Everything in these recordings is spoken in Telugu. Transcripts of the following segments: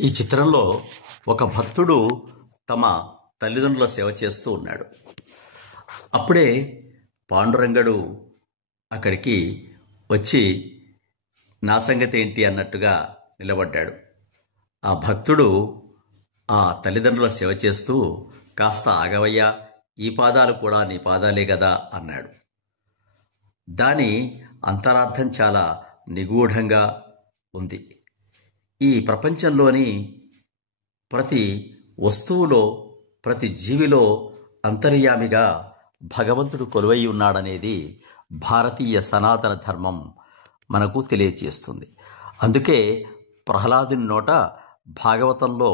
ఈ చిత్రంలో ఒక భక్తుడు తమ తల్లిదండ్రుల సేవ చేస్తూ ఉన్నాడు. అప్పుడే పాండురంగడు అక్కడికి వచ్చి నా సంగతి ఏంటి అన్నట్టుగా నిలబడ్డాడు. ఆ భక్తుడు ఆ తల్లిదండ్రుల సేవ చేస్తూ కాస్త ఆగవయ్యా, ఈ పాదాలు కూడా నీ పాదాలే కదా అన్నాడు. దాని అంతరార్థం చాలా నిగూఢంగా ఉంది. ఈ ప్రపంచంలోని ప్రతి వస్తువులో, ప్రతి జీవిలో అంతర్యామిగా భగవంతుడు కొలువై ఉన్నాడనేది భారతీయ సనాతన ధర్మం మనకు తెలియచేస్తుంది. అందుకే ప్రహ్లాదుని నోట భాగవతంలో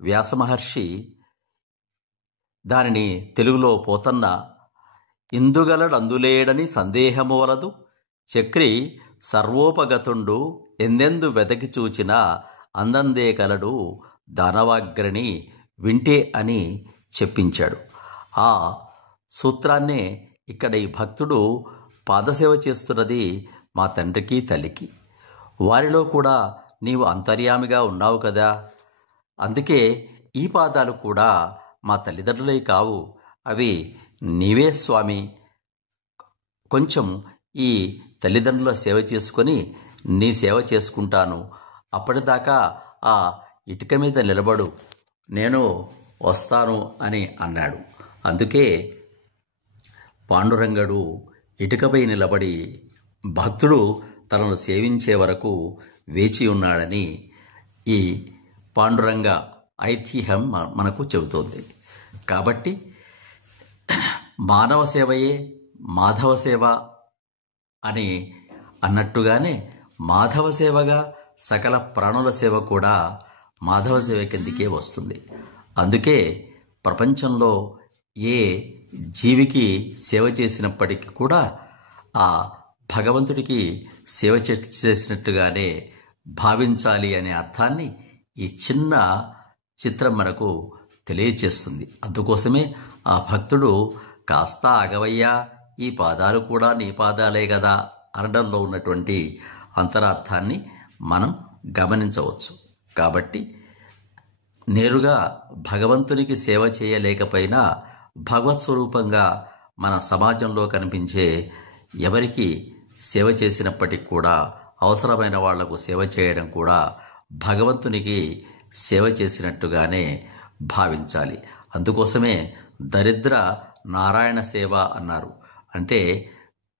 వ్యాసమహర్షి దానిని తెలుగులో పోతన్న ఇందుగలడందులేడని సందేహము వలదు, చక్రి సర్వోపగతుండు ఎందెందు వెతకి చూచిన అందందే కలడు దానవాగ్రని వింటే అని చెప్పించాడు. ఆ సూత్రాన్నే ఇక్కడ ఈ భక్తుడు పాదసేవ చేస్తున్నది మా తండ్రికి తల్లికి. వారిలో కూడా నీవు అంతర్యామిగా ఉన్నావు కదా, అందుకే ఈ పాదాలు కూడా మా తల్లిదండ్రులే కావు, అవి నీవే స్వామి. కొంచెం ఈ తల్లిదండ్రుల సేవ చేసుకొని నీ సేవ చేసుకుంటాను, అప్పటిదాకా ఆ ఇటుక మీద నిలబడు, నేను వస్తాను అని అన్నాడు. అందుకే పాండురంగడు ఇటుకపై నిలబడి భక్తుడు తనను సేవించే వరకు వేచి ఉన్నాడని ఈ పాండురంగ ఐతిహ్యం మనకు చెబుతోంది. కాబట్టి మానవ సేవయే మాధవ సేవ అని అన్నట్టుగానే మాధవ సేవగా సకల ప్రాణుల సేవ కూడా మాధవ సేవ కిందికే వస్తుంది. అందుకే ప్రపంచంలో ఏ జీవికి సేవ చేసినప్పటికీ కూడా ఆ భగవంతుడికి సేవ చేసినట్టుగానే భావించాలి అనే అర్థాన్ని ఈ చిన్న చిత్రం మనకు తెలియచేస్తుంది. అందుకోసమే ఆ భక్తుడు కాస్త ఆగవయ్యా, ఈ పాదాలు కూడా నీ పాదాలే కదా అనడంలో ఉన్నటువంటి అంతరార్థాన్ని మనం గమనించవచ్చు. కాబట్టి నేరుగా భగవంతునికి సేవ చేయలేకపోయినా భగవత్ స్వరూపంగా మన సమాజంలో కనిపించే ఎవరికి సేవ చేసినప్పటికి కూడా అవసరమైన వాళ్లకు సేవ చేయడం కూడా భగవంతునికి సేవ చేసినట్టుగానే భావించాలి. అందుకోసమే దరిద్ర నారాయణ సేవ అన్నారు. అంటే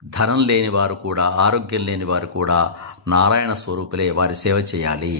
ధనం లేని వారు కూడా, ఆరోగ్యం లేని వారు కూడా నారాయణ స్వరూపులే, వారి సేవ చేయాలి.